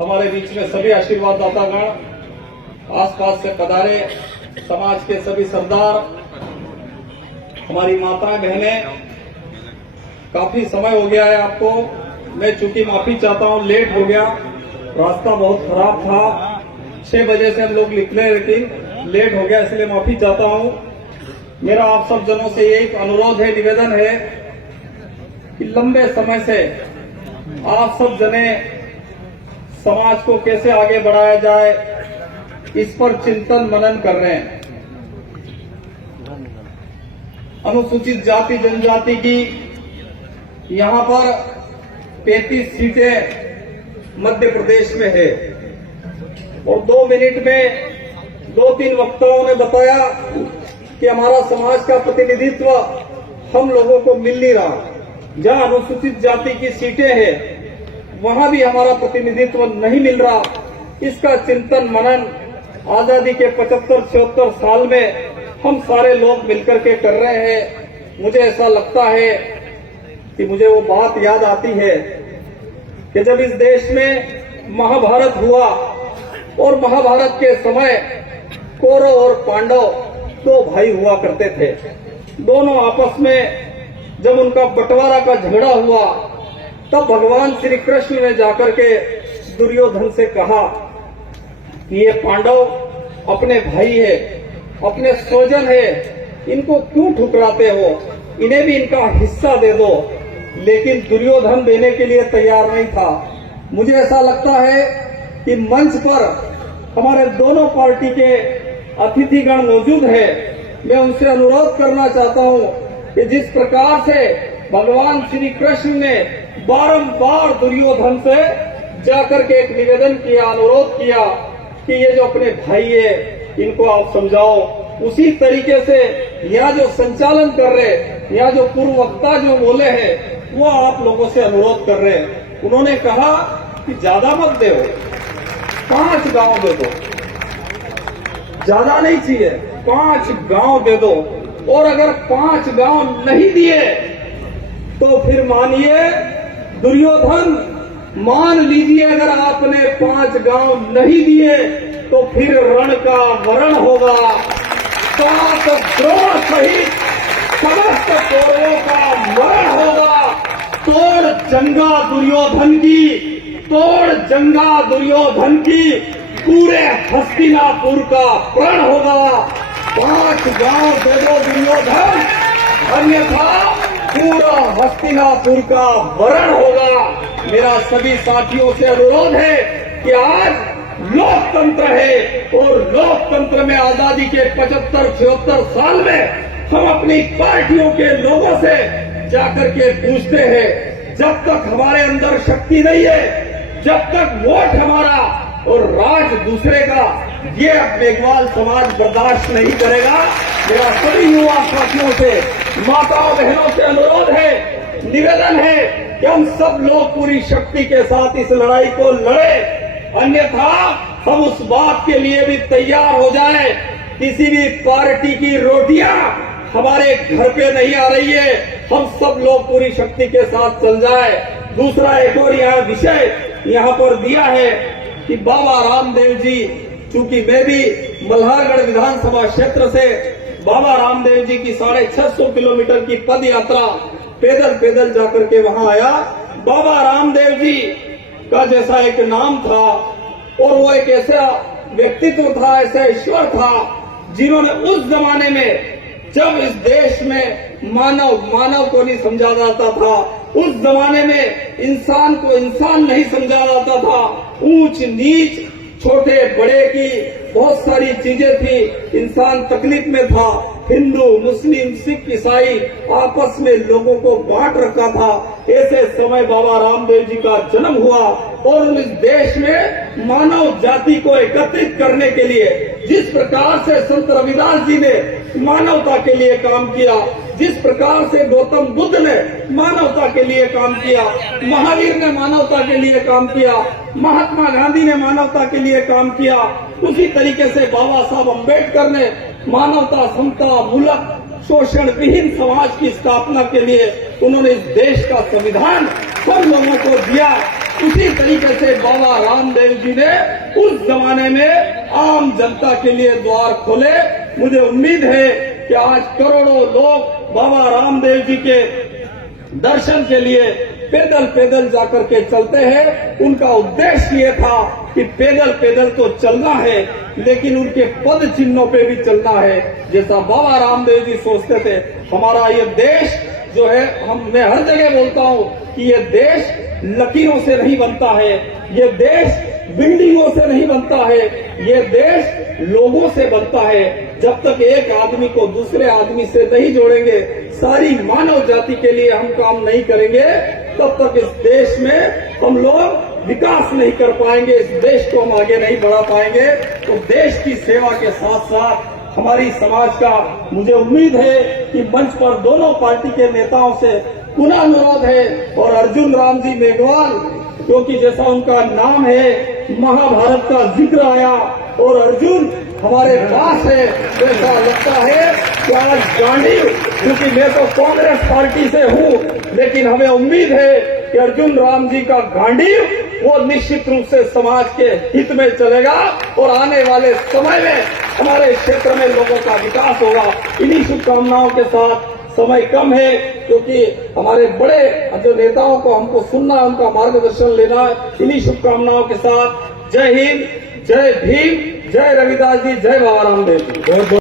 हमारे बीच में सभी आशीर्वाद दातागण, आसपास से पधारे समाज के सभी सरदार, हमारी माताएं बहनें, काफी समय हो गया है आपको। मैं चूंकि माफी चाहता हूं, लेट हो गया, रास्ता बहुत खराब था। 6 बजे से हम लोग निकले लेकिन लेट हो गया, इसलिए माफी चाहता हूं। मेरा आप सब जनों से एक अनुरोध है, निवेदन है कि लंबे समय से आप सब जने समाज को कैसे आगे बढ़ाया जाए, इस पर चिंतन मनन कर रहे हैं। अनुसूचित जाति जनजाति की यहां पर 35 सीटें मध्य प्रदेश में है और 2 मिनट में 2-3 वक्ताओं ने बताया कि हमारा समाज का प्रतिनिधित्व हम लोगों को मिल नहीं रहा। जहां अनुसूचित जाति की सीटें हैं वहां भी हमारा प्रतिनिधित्व नहीं मिल रहा। इसका चिंतन मनन आजादी के 75-76 साल में हम सारे लोग मिलकर के कर रहे हैं। मुझे ऐसा लगता है कि मुझे वो बात याद आती है कि जब इस देश में महाभारत हुआ और महाभारत के समय कौरव और पांडव 2 भाई हुआ करते थे। दोनों आपस में जब उनका बंटवारा का झगड़ा हुआ तब भगवान श्री कृष्ण ने जाकर के दुर्योधन से कहा कि ये पांडव अपने भाई है, अपने स्वजन है, इनको क्यों ठुकराते हो, इन्हें भी इनका हिस्सा दे दो। लेकिन दुर्योधन देने के लिए तैयार नहीं था। मुझे ऐसा लगता है कि मंच पर हमारे दोनों पार्टी के अतिथिगण मौजूद हैं। मैं उनसे अनुरोध करना चाहता हूं कि जिस प्रकार से भगवान श्री कृष्ण ने बारंबार दुर्योधन से जाकर के एक निवेदन किया, अनुरोध किया कि ये जो अपने भाई है इनको आप समझाओ, उसी तरीके से यहाँ जो संचालन कर रहे, यहाँ जो पूर्व वक्ता जो बोले हैं वो आप लोगों से अनुरोध कर रहे हैं। उन्होंने कहा कि ज्यादा मत दो, 5 गांव दे दो, ज्यादा नहीं चाहिए, 5 गांव दे दो। और अगर 5 गांव नहीं दिए तो फिर मानिए दुर्योधन, मान लीजिए अगर आपने 5 गांव नहीं दिए तो फिर रण का वरण होगा। 7 द्रोण सहित समस्त कौरवों का मरण होगा। तोड़ जंगा दुर्योधन की, तोड़ जंगा दुर्योधन की, पूरे हस्तिनापुर का प्रण होगा। 5 गांव दे दो दुर्योधन, अन्यथा पूरा हस्तिनापुर का वरण होगा। मेरा सभी साथियों से अनुरोध है कि आज लोकतंत्र है और लोकतंत्र में आजादी के 75-76 साल में हम अपनी पार्टियों के लोगों से जाकर के पूछते हैं, जब तक हमारे अंदर शक्ति नहीं है, जब तक वोट हमारा और राज दूसरे का, ये मेघवाल समाज बर्दाश्त नहीं करेगा। मेरा सभी युवा साथियों से, माताओं बहनों से अनुरोध है, निवेदन है कि हम सब लोग पूरी शक्ति के साथ इस लड़ाई को लड़े, अन्यथा हम उस बात के लिए भी तैयार हो जाए किसी भी पार्टी की रोटियां हमारे घर पे नहीं आ रही है, हम सब लोग पूरी शक्ति के साथ चल जाए। दूसरा एक और यहाँ विषय यहाँ पर दिया है कि बाबा रामदेव जी, चूंकि मैं भी मल्हारगढ़ विधानसभा क्षेत्र से बाबा रामदेव जी की 650 किलोमीटर की पद यात्रा पैदल जाकर के वहां आया। बाबा रामदेव जी का जैसा एक नाम था और वो एक ऐसा व्यक्तित्व था, ऐसा ईश्वर था जिन्होंने उस जमाने में, जब इस देश में मानव को नहीं समझा जाता था, उस जमाने में इंसान को इंसान नहीं समझा जाता था, ऊंच नीच छोटे बड़े की बहुत सारी चीजें थी, इंसान तकलीफ में था, हिंदू मुस्लिम सिख ईसाई आपस में लोगों को बांट रखा था। ऐसे समय बाबा रामदेव जी का जन्म हुआ और इस देश में मानव जाति को एकत्रित करने के लिए जिस प्रकार से संत रविदास जी ने मानवता के लिए काम किया, जिस प्रकार से गौतम बुद्ध ने मानवता के लिए काम किया, महावीर ने मानवता के लिए काम किया, महात्मा गांधी ने मानवता के लिए काम किया, उसी तरीके से बाबा साहब अम्बेडकर ने मानवता, समता, मूलक शोषण विहीन समाज की स्थापना के लिए उन्होंने इस देश का संविधान सब लोगों को दिया। उसी तरीके से बाबा रामदेव जी ने उस जमाने में आम जनता के लिए द्वार खोले। मुझे उम्मीद है कि आज करोड़ों लोग बाबा रामदेव जी के दर्शन के लिए पैदल पैदल जाकर के चलते हैं। उनका उद्देश्य ये था कि पैदल पैदल तो चलना है, लेकिन उनके पद चिन्हों पे भी चलना है, जैसा बाबा रामदेव जी सोचते थे। हमारा ये देश जो है, मैं हर जगह बोलता हूँ कि ये देश लकीरों से नहीं बनता है, ये देश बिल्डिंगों से नहीं बनता है, ये देश लोगों से बनता है। जब तक एक आदमी को दूसरे आदमी से नहीं जोड़ेंगे, सारी मानव जाति के लिए हम काम नहीं करेंगे, तब तक इस देश में हम लोग विकास नहीं कर पाएंगे, इस देश को हम आगे नहीं बढ़ा पाएंगे। तो देश की सेवा के साथ साथ हमारी समाज का मुझे उम्मीद है कि मंच पर दोनों पार्टी के नेताओं से पुनः अनुरोध है, और अर्जुन राम जी मेघवाल, क्योंकि जैसा उनका नाम है, महाभारत का जिक्र आया और अर्जुन हमारे पास है, ऐसा लगता है कि आज गांधी, क्योंकि मैं तो कांग्रेस पार्टी से हूँ, लेकिन हमें उम्मीद है कि अर्जुन राम जी का गांधी वो निश्चित रूप से समाज के हित में चलेगा और आने वाले समय में हमारे क्षेत्र में लोगों का विकास होगा। इन्हीं शुभकामनाओं के साथ, समय कम है क्योंकि हमारे बड़े जो नेताओं को हमको सुनना है, उनका मार्गदर्शन लेना है। इन्हीं शुभकामनाओं के साथ जय हिंद, जय भीम, जय रविदास जी, जय बाबा रामदेव जी।